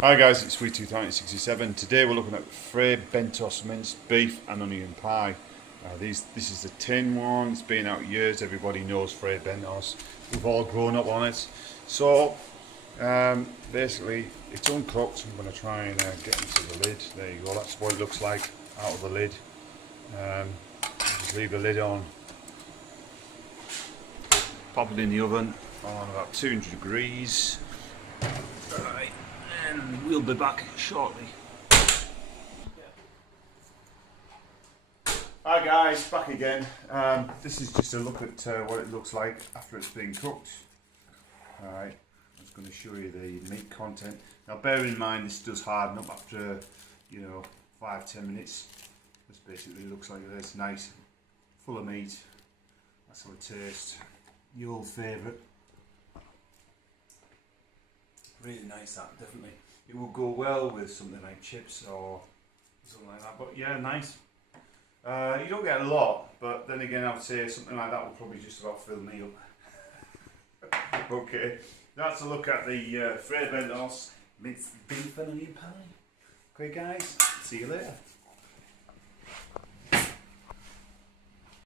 Hi guys, it's Sweet 2067. Today we're looking at Fray Bentos minced beef and onion pie. This is the tin one. It's been out years. Everybody knows Fray Bentos. We've all grown up on it. So basically, it's uncooked. I'm going to try and get into the lid. There you go. That's what it looks like out of the lid. Just leave the lid on. Pop it in the oven on about 200 degrees. Right. And we'll be back shortly. Hi guys, back again. This is just a look at what it looks like after it's been cooked. Alright, I'm just going to show you the meat content. Now bear in mind this does harden up after 5-10 minutes. This basically looks like this, nice, full of meat. That's how it tastes. Your old favourite. Really nice, that, definitely. It will go well with something like chips or something like that, but yeah, nice. You don't get a lot, but then again I would say something like that will probably just about fill me up. Okay, that's a look at the Fray Bentos minced beef and onion pie. Okay guys, see you later.